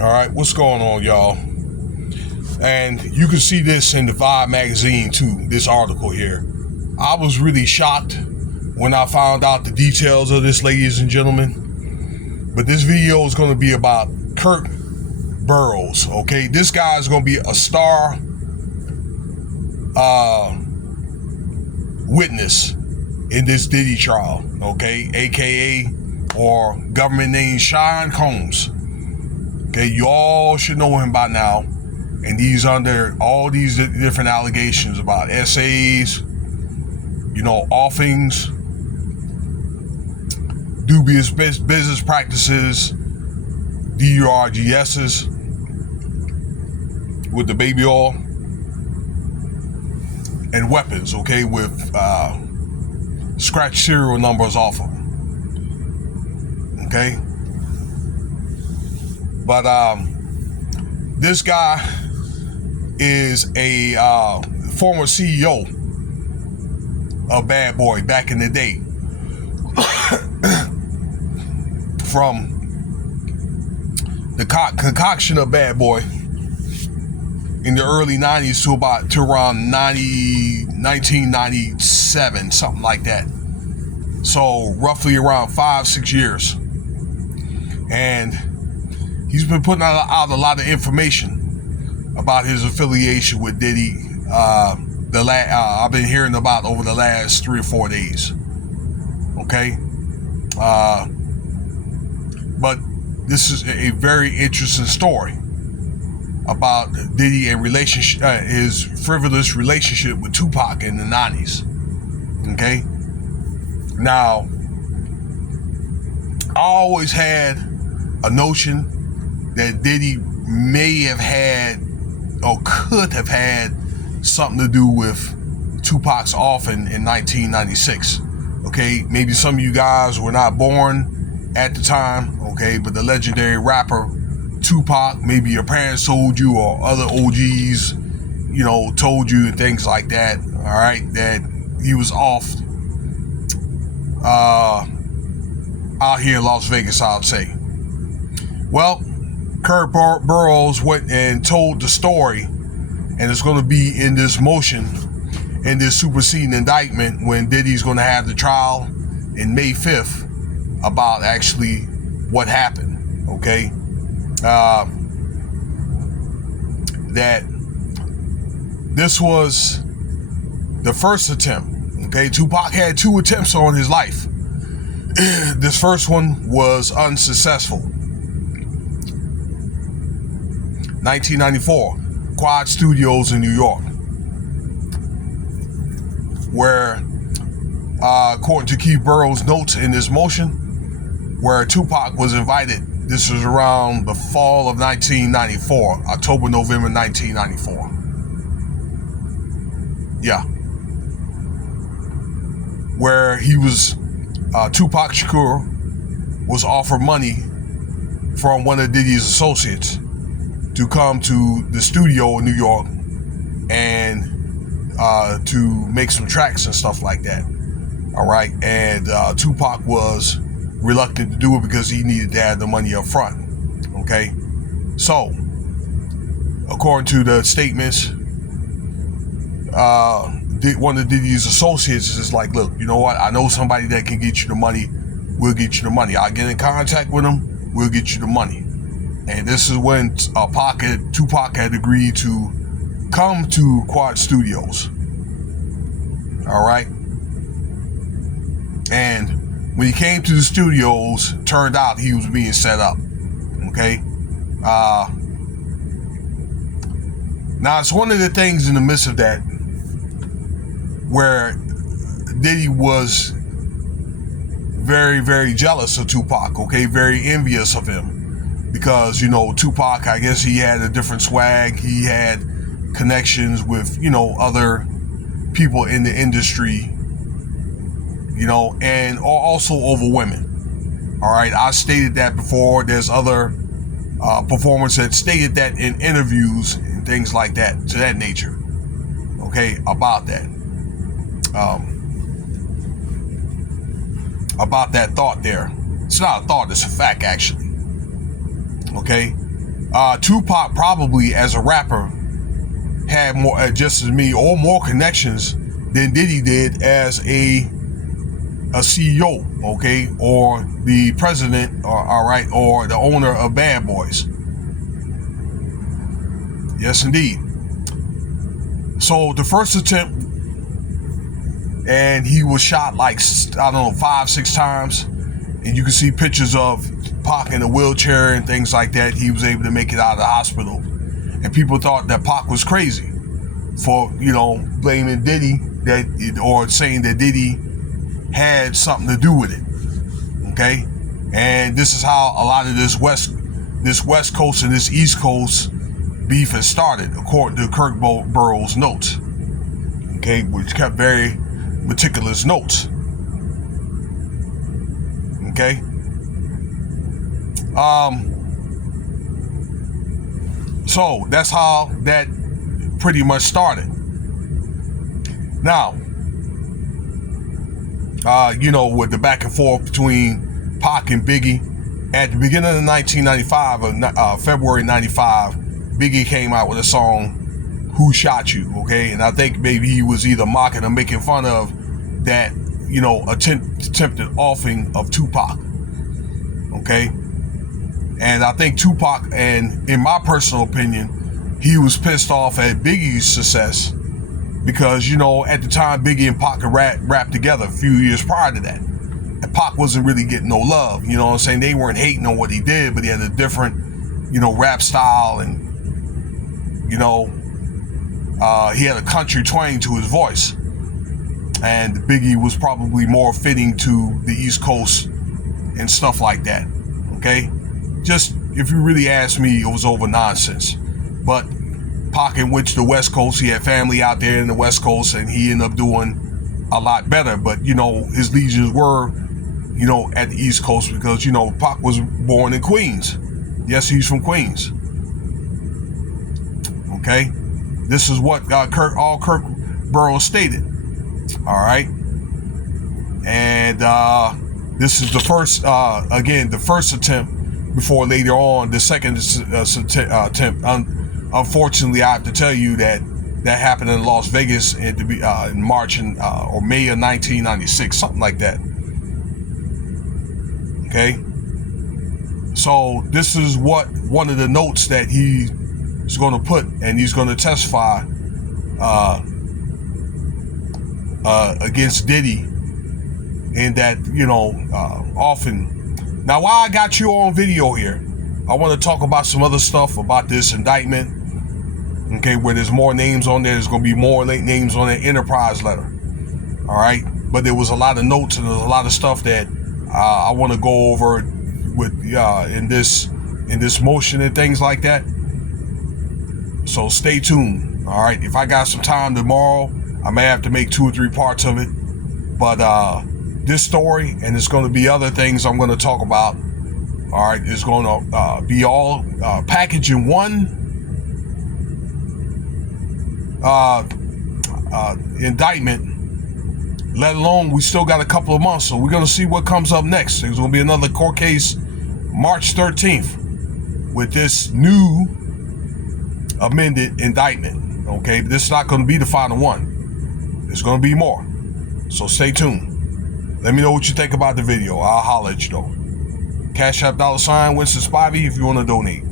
All right, what's going on, y'all? And you can see this in the Vibe magazine too, this article here. I was really shocked when I found out the details of this, ladies and gentlemen. But this video is going to be about Kirk Burrows, okay? This guy is going to be a star witness in this Diddy trial, okay? AKA, or government name Sean Combs. Okay, you all should know him by now. And he's under all these different allegations about essays, offings, dubious business practices, DURGSs with the baby oil, and weapons, okay, with scratch serial numbers off of them. Okay? But this guy is a former CEO of Badboy back in the day. From the concoction of Badboy in the early 90s to around 1997, something like that. So roughly around 5-6 years. And he's been putting out a lot of information about his affiliation with Diddy. I've been hearing about over the last 3 or 4 days. Okay, but this is a very interesting story about Diddy and his frivolous relationship with Tupac in the 90s. Okay, now I always had a notion that Diddy may have had or could have had something to do with Tupac's offing in 1996. Okay, maybe some of you guys were not born at the time, okay, but the legendary rapper Tupac, maybe your parents told you or other OGs, told you and things like that, all right, that he was off out here in Las Vegas, I'll say. Well, Kirk Burrows went and told the story, and it's going to be in this motion, in this superseding indictment, when Diddy's going to have the trial in May 5th about actually what happened, okay? That this was the first attempt, okay? Tupac had 2 attempts on his life. This first one was unsuccessful. 1994, Quad Studios in New York, where, according to Kirk Burrows' notes in this motion, where Tupac was invited. This was around the fall of 1994, October, November 1994. Yeah. Where he was, Tupac Shakur was offered money from one of Diddy's associates to come to the studio in New York and to make some tracks and stuff like that. All right. And Tupac was reluctant to do it because he needed to have the money up front. Okay. So, according to the statements, one of Diddy's associates is like, look, you know what? I know somebody that can get you the money. We'll get you the money. I'll get in contact with him. We'll get you the money. And this is when Tupac had agreed to come to Quad Studios. All right. And when he came to the studios, turned out he was being set up. Okay. Now, it's one of the things in the midst of that where Diddy was very, very jealous of Tupac. Okay. Very envious of him. Because, Tupac, I guess he had a different swag. He had connections with, other people in the industry, and also over women. All right. I stated that before. There's other performers that stated that in interviews and things like that, to that nature. Okay. About that. About that thought there. It's not a thought, it's a fact, actually. Okay. Tupac probably as a rapper had more, just as me, or more connections than Diddy did as a CEO, okay, or the president, or, all right, or the owner of Bad Boys. Yes, indeed. So the first attempt, and he was shot like, I don't know, 5-6 times, and you can see pictures of Pac in a wheelchair and things like that. He was able to make it out of the hospital, and people thought that Pac was crazy for, you know, blaming Diddy, that, or saying that Diddy had something to do with it. Okay, and this is how a lot of this West Coast and this East Coast beef has started, according to Kirk Burrows' notes. Okay, which kept very meticulous notes. Okay. So that's how that pretty much started. Now, you know, with the back and forth between Pac and Biggie, at the beginning of 1995, February 95, Biggie came out with a song, "Who Shot You?" Okay, and I think maybe he was either mocking or making fun of that, you know, attempted offing of Tupac. Okay, and I think Tupac, and in my personal opinion, he was pissed off at Biggie's success because, you know, at the time Biggie and Pac had rapped together a few years prior to that, and Pac wasn't really getting no love. You know what I'm saying? They weren't hating on what he did, but he had a different, you know, rap style, and, you know, he had a country twang to his voice, and Biggie was probably more fitting to the East Coast and stuff like that. Okay, just, if you really ask me, it was over nonsense. But Pac went to the West Coast. He had family out there in the West Coast, and he ended up doing a lot better. But, you know, his legions were, you know, at the East Coast, because, you know, Pac was born in Queens. Yes, he's from Queens. Okay, this is what Kirk Burrows stated. All right, and this is the first, again, the first attempt, before later on the second attempt. Unfortunately, I have to tell you that happened in Las Vegas in March or May of 1996, something like that. Okay, so this is what one of the notes that he's going to put, and he's going to testify against Diddy, and that, you know, often. Now, while I got you on video here, I want to talk about some other stuff about this indictment. Okay, where there's more names on there. There's going to be more names on that Enterprise letter. All right, but there was a lot of notes, and there's a lot of stuff that I want to go over with in this motion and things like that. So stay tuned. All right, if I got some time tomorrow, I may have to make 2 or 3 parts of it. But this story, and there's going to be other things I'm going to talk about. All right, it's going to be all packaged in one indictment. Let alone, we still got a couple of months, so we're going to see what comes up next. There's going to be another court case March 13th with this new amended indictment. Okay, this is not going to be the final one. There's going to be more. So stay tuned. Let me know what you think about the video. I'll holler at you though. Cash App $, Winston Spivey, if you want to donate.